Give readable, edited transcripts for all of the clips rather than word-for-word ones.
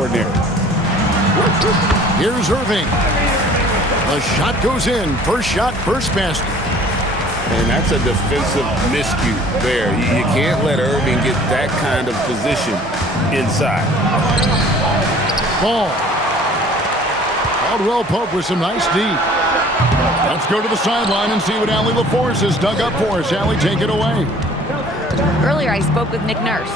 extraordinary. Here's Irving. The shot goes in. First shot, first basket. And that's a defensive miscue there. You can't let Irving get that kind of position inside. Ball. Caldwell Pope with some nice D. Let's go to the sideline and see what Allie LaForce has dug up for us. Allie, take it away. Earlier, I spoke with Nick Nurse.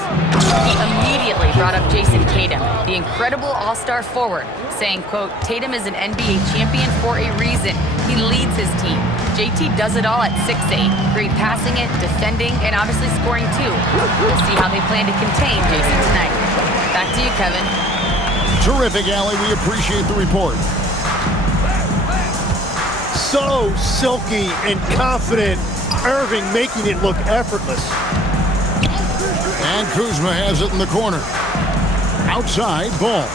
He immediately brought up Jason Tatum, the incredible all-star forward, saying, quote, Tatum is an NBA champion for a reason. He leads his team. JT does it all at 6'8", great passing it, defending, and obviously scoring too. We'll see how they plan to contain Jason tonight. Back to you, Kevin. Terrific, Allie. We appreciate the report. So silky and confident. Irving making it look effortless. And Kuzma has it in the corner. Outside, Ball.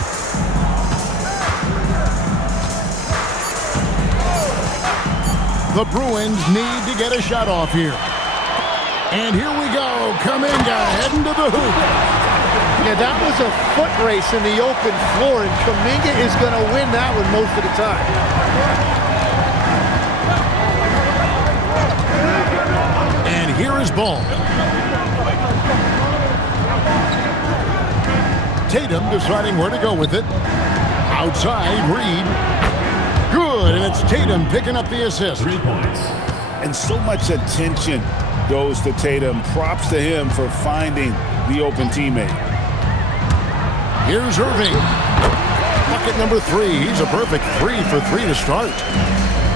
The Bruins need to get a shot off here. And here we go. Kuminga heading to the hoop. Yeah, that was a foot race in the open floor, and Kuminga is going to win that one most of the time. And here is Ball. Tatum deciding where to go with it. Outside, Reed. Good, and it's Tatum picking up the assist. 3 points. And so much attention goes to Tatum. Props to him for finding the open teammate. Here's Irving. Bucket number 3. He's a perfect 3 for 3 to start.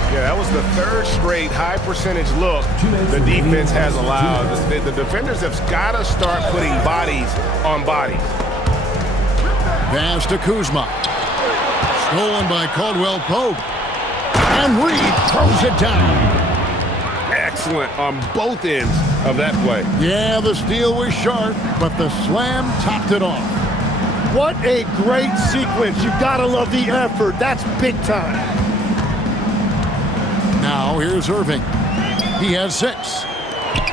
Yeah, that was the third straight high percentage look the defense has allowed. The defenders have got to start putting bodies on bodies. Pass to Kuzma. Stolen by Caldwell Pope. And Reed throws it down. Excellent on both ends of that play. Yeah, the steal was sharp, but the slam topped it off. What a great sequence. You've got to love the effort. That's big time. Now here's Irving. He has 6.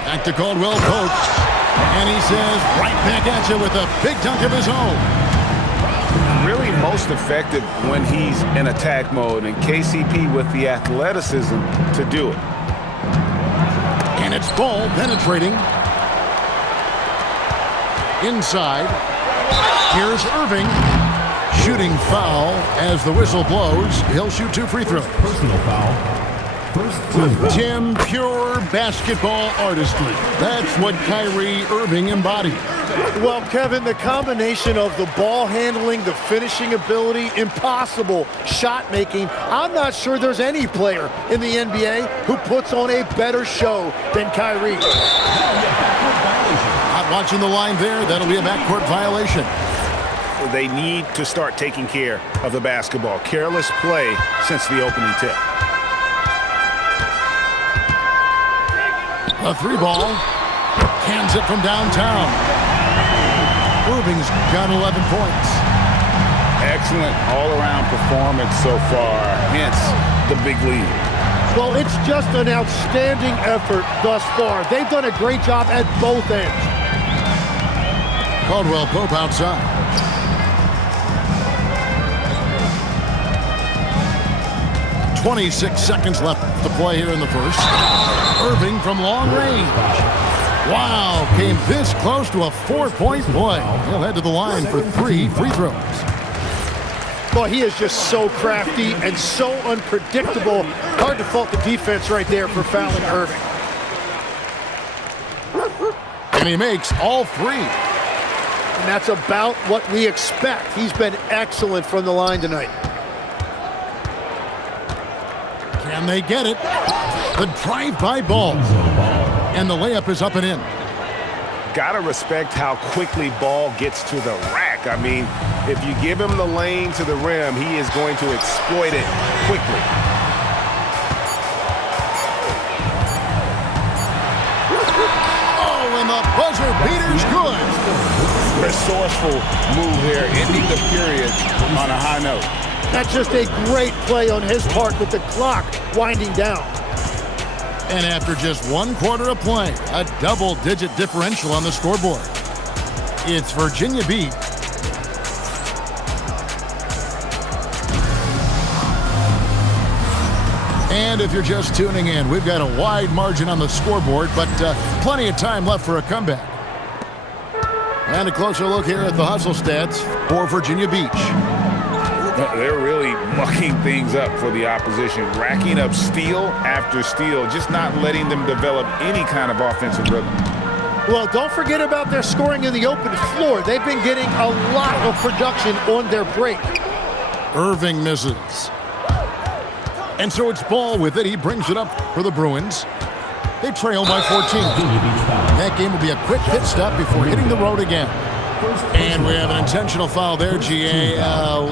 Back to Caldwell Pope. And he says right back at you with a big dunk of his own. Really most effective when he's in attack mode, and KCP with the athleticism to do it. And it's Ball penetrating. Inside. Here's Irving. Shooting foul as the whistle blows. He'll shoot 2 free throws. Personal foul. First Tim, pure basketball artistry. That's what Kyrie Irving embodied. Well, Kevin, the combination of the ball handling, the finishing ability, impossible shot making. I'm not sure there's any player in the NBA who puts on a better show than Kyrie. Not watching the line there. That'll be a backcourt violation. They need to start taking care of the basketball. Careless play since the opening tip. A 3-ball. Cans it from downtown. Irving's got 11 points. Excellent all-around performance so far, hence the big lead. Well, it's just an outstanding effort thus far. They've done a great job at both ends. Caldwell Pope outside. .26 seconds left to play here in the first. Irving from long range. Wow, came this close to a 4-point play. He'll head to the line for 3 free throws. Well, he is just so crafty and so unpredictable. Hard to fault the defense right there for fouling Irving. And he makes all 3. And that's about what we expect. He's been excellent from the line tonight. Can they get it? The drive-by Ball. And the layup is up and in. Gotta respect how quickly Ball gets to the rack. I mean, if you give him the lane to the rim, he is going to exploit it quickly. Oh, and the buzzer beater's good. Resourceful move there, ending the period on a high note. That's just a great play on his part with the clock winding down. And after just 1 quarter of play, a double-digit differential on the scoreboard. It's Virginia beat And if you're just tuning in, we've got a wide margin on the scoreboard, but plenty of time left for a comeback. And a closer look here at the hustle stats for Virginia Beach. They're really mucking things up for the opposition, racking up steal after steal, just not letting them develop any kind of offensive rhythm. Well, don't forget about their scoring in the open floor. They've been getting a lot of production on their break. Irving misses. And so it's Ball with it. He brings it up for the Bruins. They trail by 14. That game will be a quick pit stop before hitting the road again. And we have an intentional foul there, GA.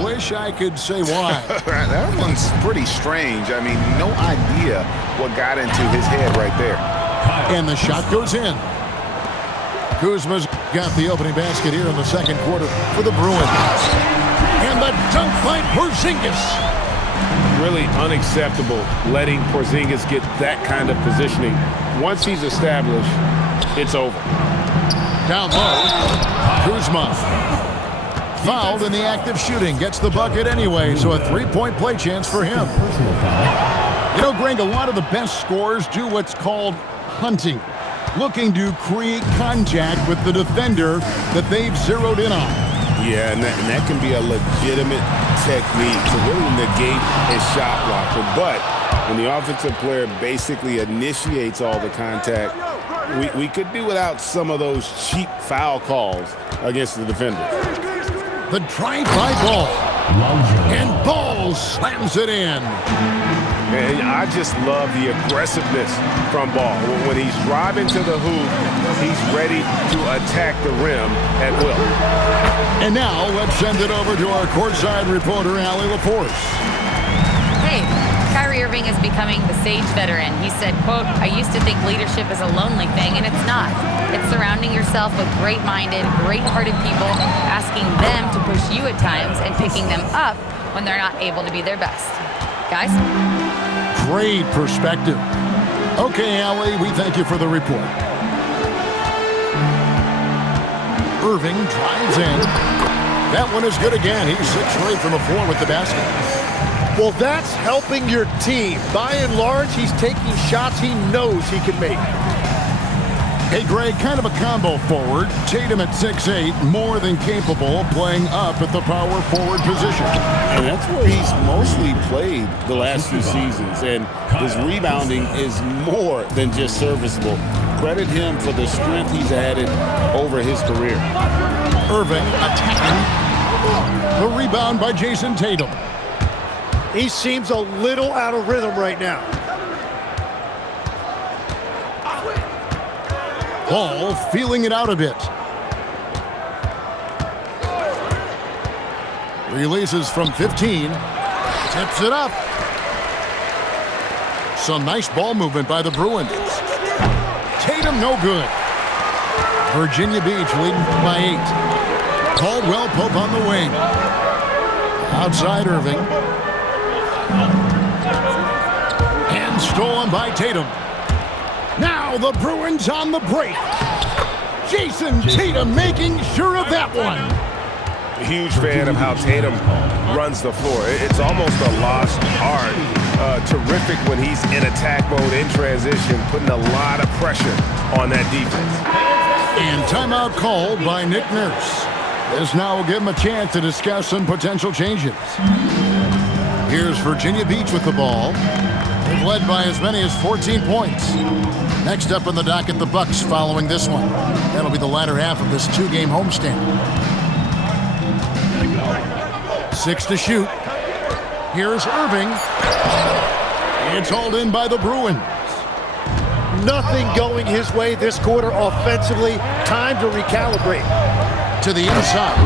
Wish I could say why. That one's pretty strange. I mean, no idea what got into his head right there. And the shot goes in. Kuzma's got the opening basket here in the second quarter for the Bruins. And the dunk by Porzingis. Really unacceptable letting Porzingis get that kind of positioning. Once he's established, it's over. Down low, Kuzma. Fouled in the act of shooting. Gets the bucket anyway, so a three-point play chance for him. You know, Greg, a lot of the best scorers do what's called hunting. Looking to create contact with the defender that they've zeroed in on. Yeah, and that can be a legitimate technique to really negate a shot blocker. But when the offensive player basically initiates all the contact, we could do without some of those cheap foul calls against the defender. The drive-by Ball. And Ball slams it in. And I just love the aggressiveness from Ball. When he's driving to the hoop, he's ready to attack the rim at will. And now let's send it over to our courtside reporter, Allie LaForce. Hey, Kyrie Irving is becoming the sage veteran. He said, quote, "I used to think leadership is a lonely thing, and it's not. It's surrounding yourself with great-minded, great-hearted people, asking them to push you at times and picking them up when they're not able to be their best." Guys? Great perspective. Okay, Allie, we thank you for the report. Irving drives in. That one is good again. He's 6 for 8 from the floor with the basket. Well, that's helping your team. By and large, he's taking shots he knows he can make. Hey, Greg, kind of a combo forward. Tatum at 6'8", more than capable of playing up at the power forward position. And that's where he's mostly played the last few seasons. And his rebounding is more than just serviceable. Credit him for the strength he's added over his career. Irving attacking. The rebound by Jason Tatum. He seems a little out of rhythm right now. Ball feeling it out a bit. Releases from 15. Tips it up. Some nice ball movement by the Bruins. Tatum no good. Virginia Beach leading by 8. Caldwell Pope on the wing. Outside Irving. And stolen by Tatum. Now the Bruins on the break. Jason Tatum making sure of that one. A huge fan of how Tatum runs the floor. It's almost a lost art. Terrific when he's in attack mode, in transition, putting a lot of pressure on that defense. And timeout called by Nick Nurse. This now will give him a chance to discuss some potential changes. Here's Virginia Beach with the ball. They've led by as many as 14 points. Next up on the docket, the Bucks following this one. That'll be the latter half of this 2-game homestand. 6 to shoot. Here's Irving. It's hauled in by the Bruins. Nothing going his way this quarter offensively. Time to recalibrate. To the inside.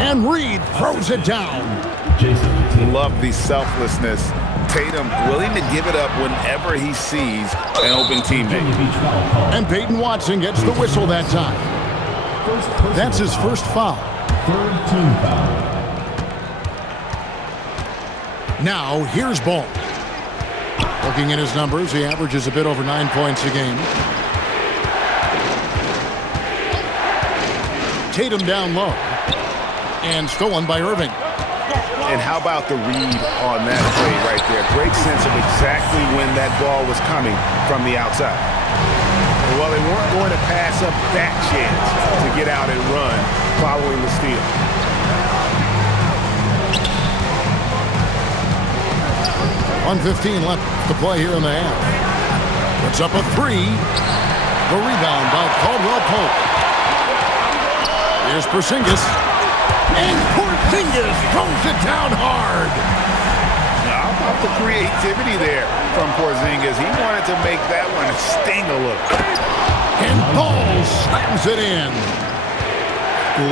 And Reed throws it down. Love the selflessness. Tatum willing to give it up whenever he sees an open teammate. And Peyton Watson gets the whistle that time. That's his first foul. Third team foul. Now, here's Ball. Looking at his numbers, he averages a bit over 9 points a game. Tatum down low. And stolen by Irving. And how about the read on that play right there? Great sense of exactly when that ball was coming from the outside. Well, they weren't going to pass up that chance to get out and run following the steal. .115 left to play here in the half. Puts up a three. The rebound by Caldwell Pope. Here's Porzingis. And Porzingis throws it down hard. How about the creativity there from Porzingis? He wanted to make that one sting a little. And Ball slams it in.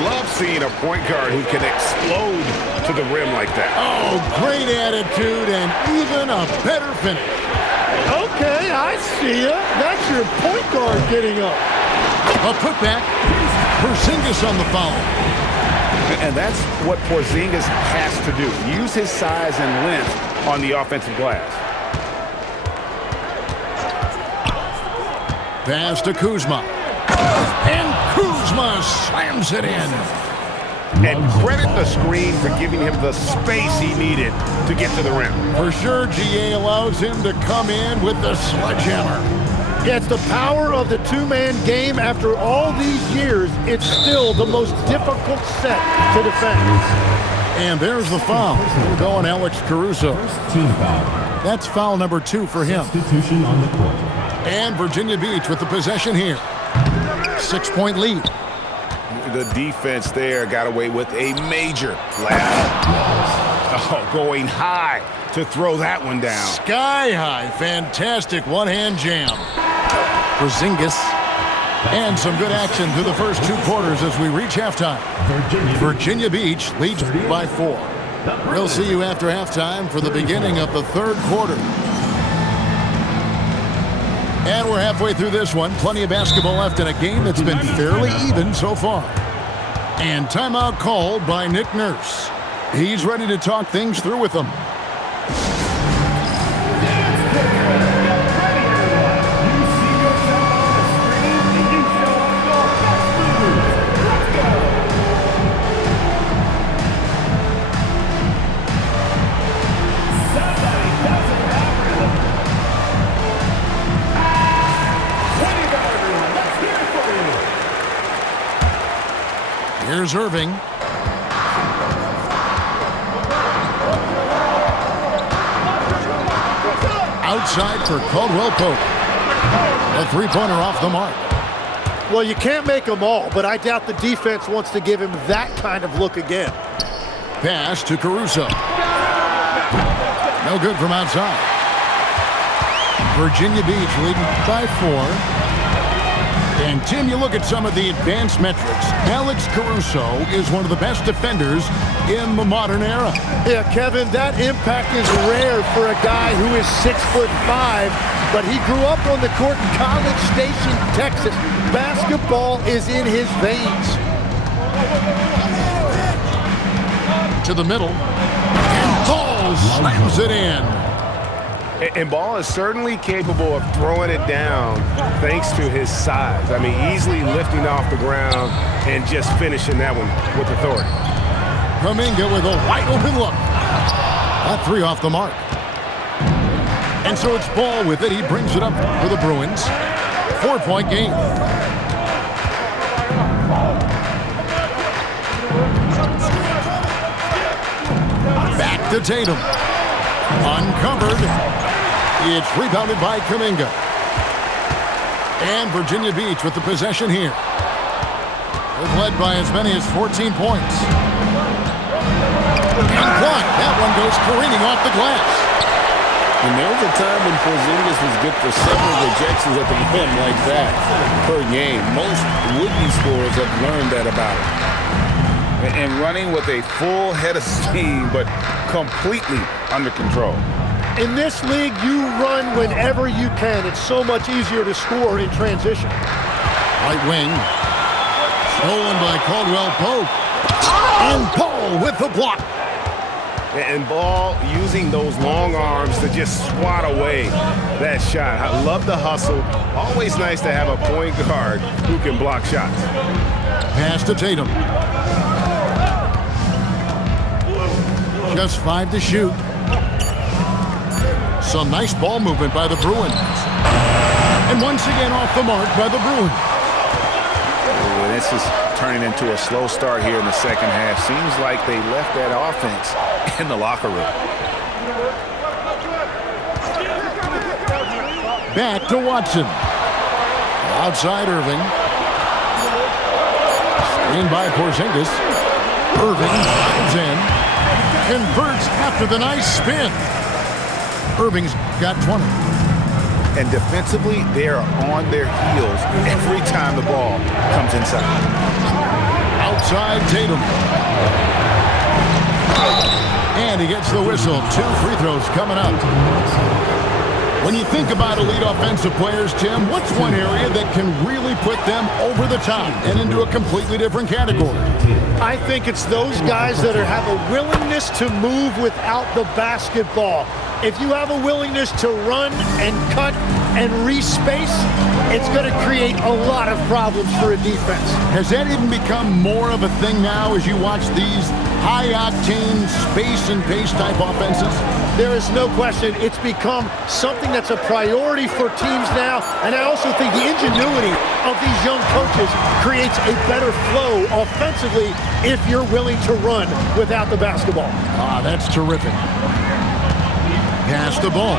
Love seeing a point guard who can explode to the rim like that. Oh, great attitude and even a better finish. Okay, I see ya. That's your point guard getting up. A putback. Porzingis on the foul. And that's what Porzingis has to do. Use his size and length on the offensive glass. Pass to Kuzma. And Kuzma slams it in. And credit the screen for giving him the space he needed to get to the rim. For sure, GA allows him to come in with the sledgehammer. Yeah, it's the power of the two-man game. After all these years, it's still the most difficult set to defend. And there's the foul. We're going Alex Caruso. First team foul. That's foul number 2 for him. Substitution on the court. And Virginia Beach with the possession here. 6-point lead. The defense there got away with a major lapse. Oh, going high to throw that one down. Sky high. Fantastic one-hand jam. Porzingis. And some good action through the first 2 quarters as we reach halftime. Virginia Beach leads by 4. We'll see you after halftime for the beginning of the 3rd quarter. And we're halfway through this one. Plenty of basketball left in a game that's been fairly even so far. And timeout called by Nick Nurse. He's ready to talk things through with them. Here's Irving. Outside for Caldwell Pope. A 3-pointer off the mark. Well, you can't make them all, but I doubt the defense wants to give him that kind of look again. Pass to Caruso. No good from outside. Virginia Beach leading by 4. And, Tim, you look at some of the advanced metrics. Alex Caruso is one of the best defenders in the modern era. Yeah, Kevin, that impact is rare for a guy who is 6'5", but he grew up on the court in College Station, Texas. Basketball is in his veins. To the middle. And Ball slams it in. And Ball is certainly capable of throwing it down thanks to his size. I mean, easily lifting off the ground and just finishing that one with authority. Kuminga with a wide open look. That 3 off the mark. And so it's Ball with it. He brings it up for the Bruins. 4-point game. Back to Tatum. Uncovered. It's rebounded by Kuminga. And Virginia Beach with the possession here. They've led by as many as 14 points. And blocked. That one goes careening off the glass. And there was a time when Porzingis was good for several rejections at the rim like that per game. Most would-be scorers have learned that about him. And running with a full head of steam, but completely under control. In this league, you run whenever you can. It's so much easier to score in transition. Right wing. Stolen by Caldwell Pope. And Paul with the block. And Ball using those long arms to just swat away that shot. I love the hustle. Always nice to have a point guard who can block shots. Pass to Tatum. Just 5 to shoot. Some nice ball movement by the Bruins. And once again off the mark by the Bruins. Well, this is turning into a slow start here in the second half. Seems like they left that offense in the locker room. Back to Watson. Outside Irving. Screen by Porzingis. Irving drives in. Converts after the nice spin. Irving's got 20. And defensively, they are on their heels every time the ball comes inside. Outside Tatum. And he gets the whistle. 2 free throws coming up. When you think about elite offensive players, Tim, what's one area that can really put them over the top and into a completely different category? I think it's those guys that have a willingness to move without the basketball. If you have a willingness to run and cut and respace, it's going to create a lot of problems for a defense. Has that even become more of a thing now as you watch these high-octane space and pace type offenses? There is no question it's become something that's a priority for teams now, and I also think the ingenuity of these young coaches creates a better flow offensively if you're willing to run without the basketball. That's terrific. Pass the ball.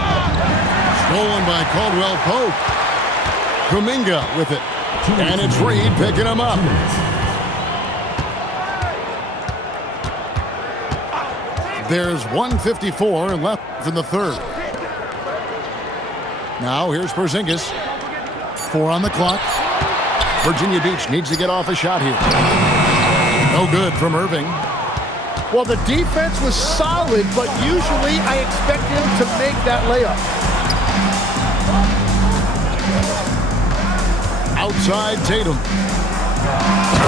Stolen by Caldwell Pope. Kuminga with it. And it's Reed picking him up. There's 1:54 left in the third. Now here's Porzingis. 4 on the clock. Virginia Beach needs to get off a shot here. No good from Irving. Well, the defense was solid, but usually I expect him to make that layup. Outside Tatum.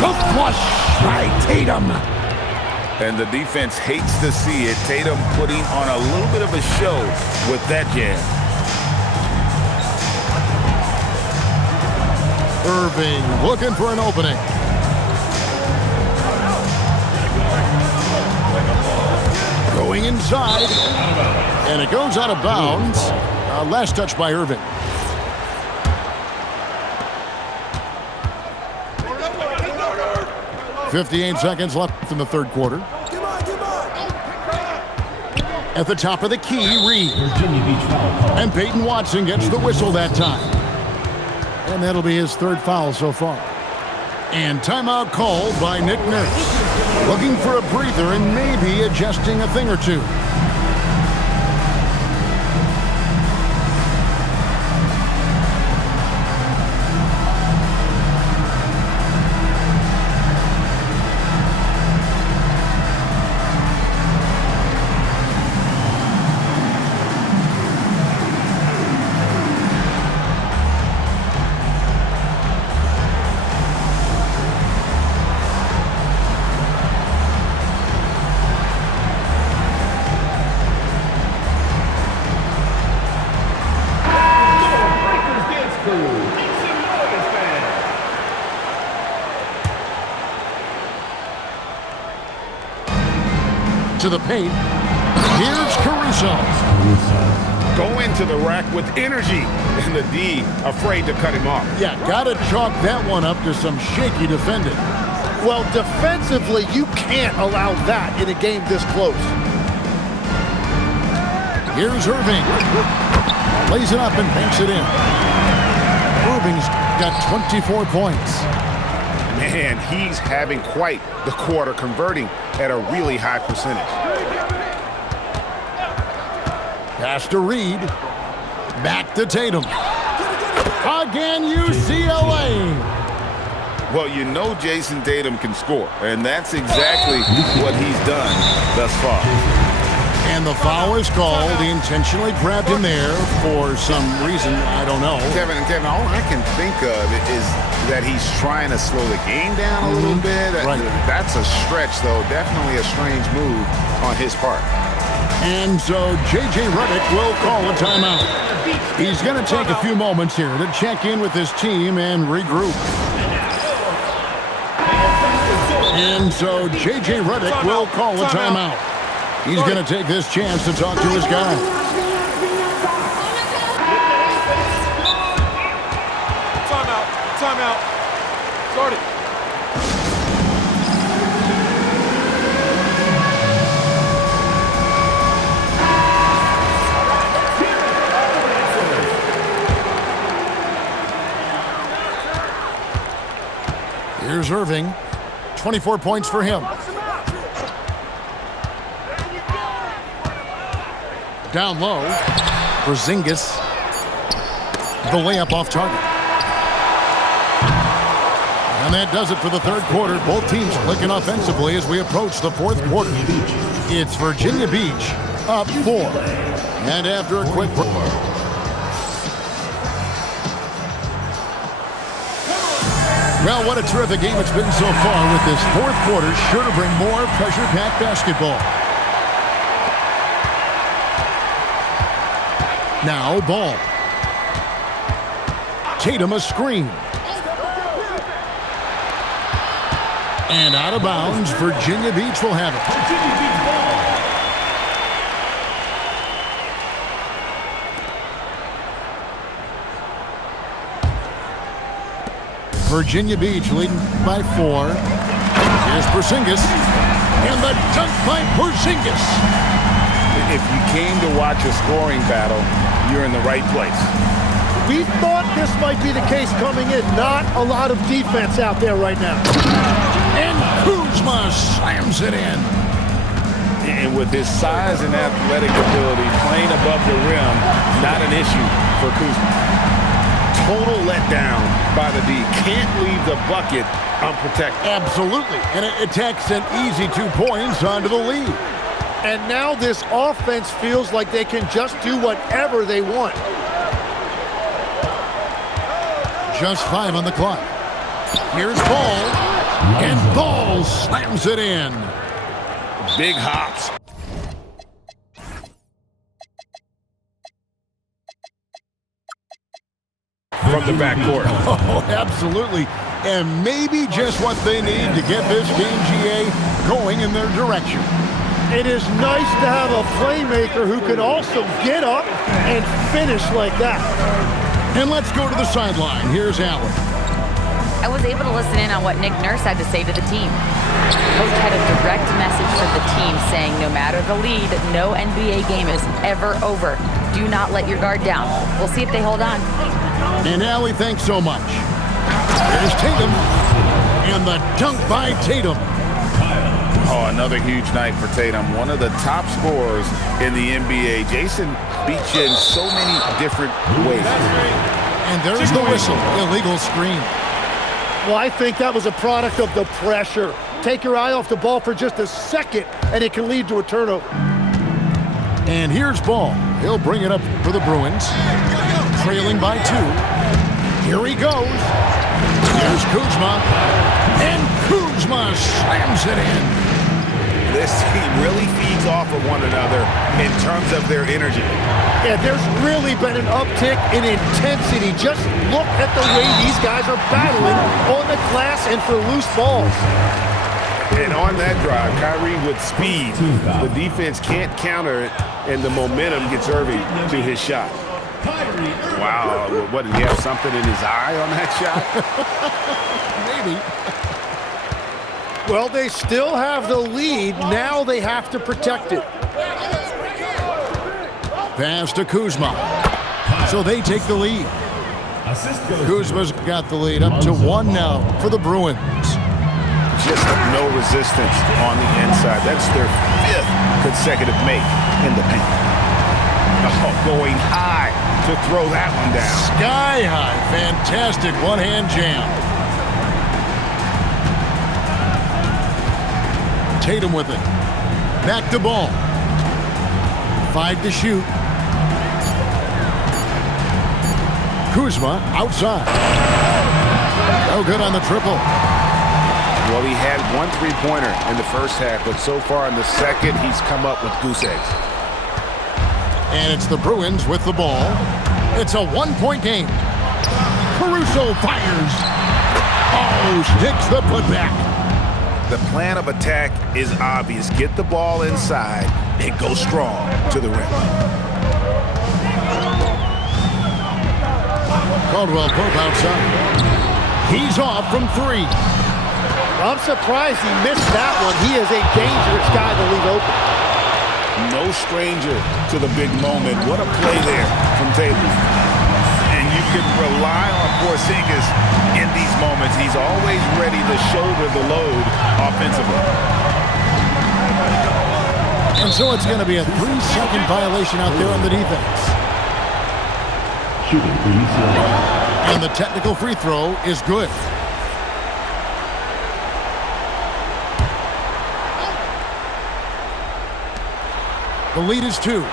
Hook flush by Tatum. And the defense hates to see it. Tatum putting on a little bit of a show with that jam. Irving looking for an opening. Going inside. And it goes out of bounds. Last touch by Irving. .58 seconds left in the third quarter. At the top of the key, Reed. And Peyton Watson gets the whistle that time. And that'll be his third foul so far. And timeout called by Nick Nurse. Looking for a breather and maybe adjusting a thing or two. To the paint. Here's Caruso. Go into the rack with energy. And the D afraid to cut him off. Yeah, gotta chalk that one up to some shaky defending. Well, defensively, you can't allow that in a game this close. Here's Irving. Lays it up and banks it in. Irving's got 24 points. Man, he's having quite the quarter, converting at a really high percentage. Pass to Reed. Back to Tatum. Again, UCLA. Well, you know Jason Tatum can score, and that's exactly what he's done thus far. And the foul is called. He intentionally grabbed him there for some reason. I don't know. Kevin, all I can think of is that he's trying to slow the game down a little bit. Right. That's a stretch, though. Definitely a strange move on his part. And so J.J. Redick will call a timeout. He's going to take a few moments here to check in with his team and regroup. And so J.J. Redick will call a timeout. He's going to take this chance to talk to his guy. Timeout. Start it. Here's Irving. 24 points for him. Down low. Porzingis. The layup off target. And that does it for the third quarter. Both teams clicking offensively as we approach the fourth quarter. It's Virginia Beach up 4. And after a quick break. Well, what a terrific game it's been so far, with this fourth quarter sure to bring more pressure-packed basketball. Now, ball. Tatum a screen. And out of bounds, Virginia Beach will have it. Virginia Beach leading by 4. Here's Porzingis. And the dunk by Porzingis. If you came to watch a scoring battle, you're in the right place. We thought this might be the case coming in. Not a lot of defense out there right now. And Kuzma slams it in. And with his size and athletic ability, playing above the rim, not an issue for Kuzma. Total letdown by the D. Can't leave the bucket unprotected. Absolutely. And it takes an easy 2 points onto the lead. And now this offense feels like they can just do whatever they want. Just 5 on the clock. Here's Ball. And Ball slams it in. Big hops. From the backcourt. Oh, absolutely. And maybe just what they need to get this game, GA, going in their direction. It is nice to have a playmaker who can also get up and finish like that. And let's go to the sideline. Here's Allen. I was able to listen in on what Nick Nurse had to say to the team. Coach had a direct message from the team saying no matter the lead, no NBA game is ever over. Do not let your guard down. We'll see if they hold on. And Allie, thanks so much. There's Tatum. And the dunk by Tatum. Oh, another huge night for Tatum. One of the top scorers in the NBA. Jason beats you in so many different ways. And there's the whistle. Illegal screen. Well, I think that was a product of the pressure. Take your eye off the ball for just a second, and it can lead to a turnover. And here's Ball. He'll bring it up for the Bruins. Trailing by 2. Here he goes. Here's Kuzma. And Kuzma slams it in. This team really feeds off of one another in terms of their energy. Yeah, there's really been an uptick in intensity. Just look at the way these guys are battling on the glass and for loose balls. And on that drive, Kyrie with speed. The defense can't counter it, and the momentum gets Irving to his shot. Wow, what, did he have something in his eye on that shot? Maybe. Well, they still have the lead. Now they have to protect it. Pass to Kuzma. So they take the lead. Kuzma's got the lead up to 1 now for the Bruins. Just no resistance on the inside. That's their 5th consecutive make in the paint. Oh, going high to throw that one down. Sky high. Fantastic one-hand jam. Tatum with it. Back to Ball. 5 to shoot. Kuzma outside. No good on the triple. Well, he had 1 3-pointer in the first half, but so far in the second, he's come up with goose eggs. And it's the Bruins with the ball. It's a 1-point game. Caruso fires. Oh, sticks the putback. The plan of attack is obvious. Get the ball inside and go strong to the rim. Caldwell Pope outside. He's off from 3. I'm surprised he missed that one. He is a dangerous guy to leave open. No stranger to the big moment. What a play there from Tatum. And you can rely on Porzingis in these moments. He's always ready to shoulder the load offensively. And so it's going to be a 3-second violation out there on the defense. Shooting for UCLA. And the technical free throw is good. The lead is 2.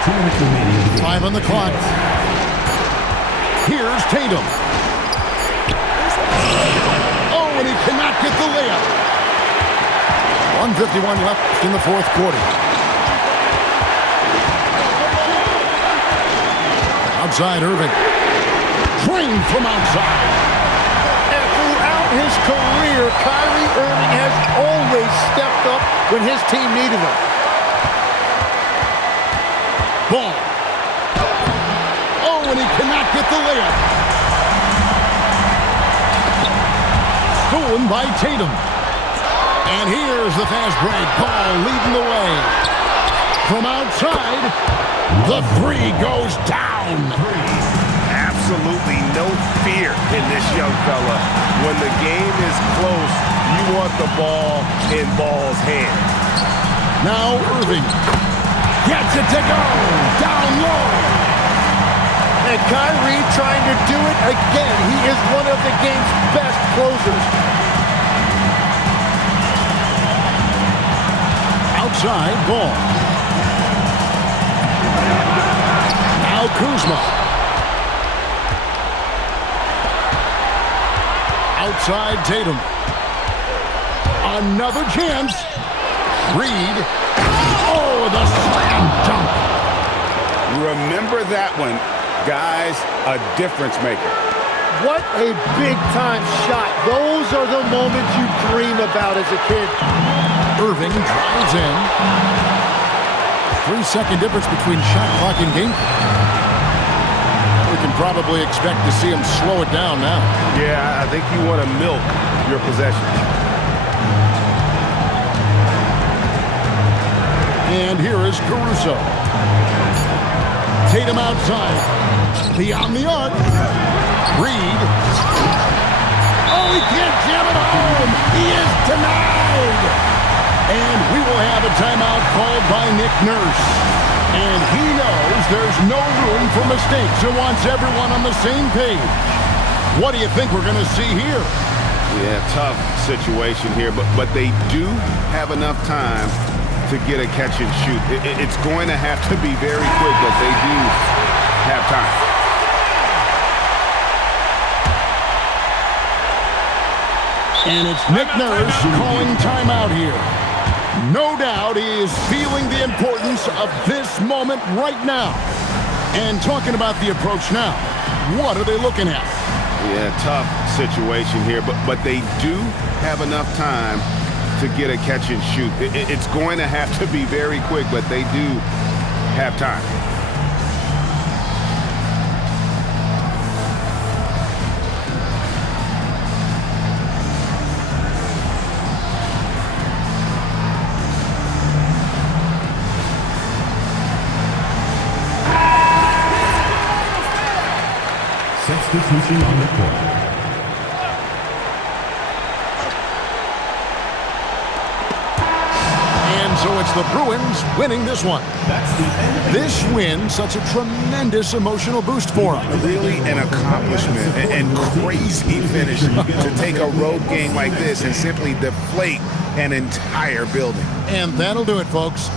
2 minutes remaining. 5 on the clock. Here's Tatum. Oh, and he cannot get the layup. 1:51 left in the fourth quarter. Outside Irving. Drained from outside. And throughout his career, Kyrie Irving has always stepped up when his team needed him. Ball. Oh, and he cannot get the layup. Stolen by Tatum. And here's the fast break. Ball leading the way. From outside, the 3 goes down. Absolutely no fear in this young fella. When the game is close, you want the ball in Ball's hands. Now Irving gets it to go. Down low. And Kyrie trying to do it again. He is one of the game's best closers. Outside Ball. Now Kuzma. Outside Tatum. Another chance. Reed. Oh, the slam dunk. Remember that one. Guys, a difference maker. What a big-time shot. Those are the moments you dream about as a kid. Irving drives in. 3-second difference between shot clock and game clock. We can probably expect to see him slow it down now. Yeah, I think you want to milk your possessions. And here is Caruso. Tatum outside. Beyond the arc. Reed. Oh, he can't jam it home. He is denied. And we will have a timeout called by Nick Nurse. And he knows there's no room for mistakes and wants everyone on the same page. What do you think we're going to see here? Yeah, tough situation here, but they do have enough time to get a catch and shoot. It's going to have to be very quick, but they do have time. And it's Nick Nurse calling timeout here. No doubt he is feeling the importance of this moment right now. And talking about the approach now, what are they looking at? Yeah, tough situation here, but they do have enough time to get a catch and shoot. It's going to have to be very quick, but they do have time. Substitution on the court. And so it's the Bruins winning this one. That's the end. This win, such a tremendous emotional boost for them. Really an accomplishment and crazy finish to take a road game like this and simply deflate an entire building. And that'll do it, folks.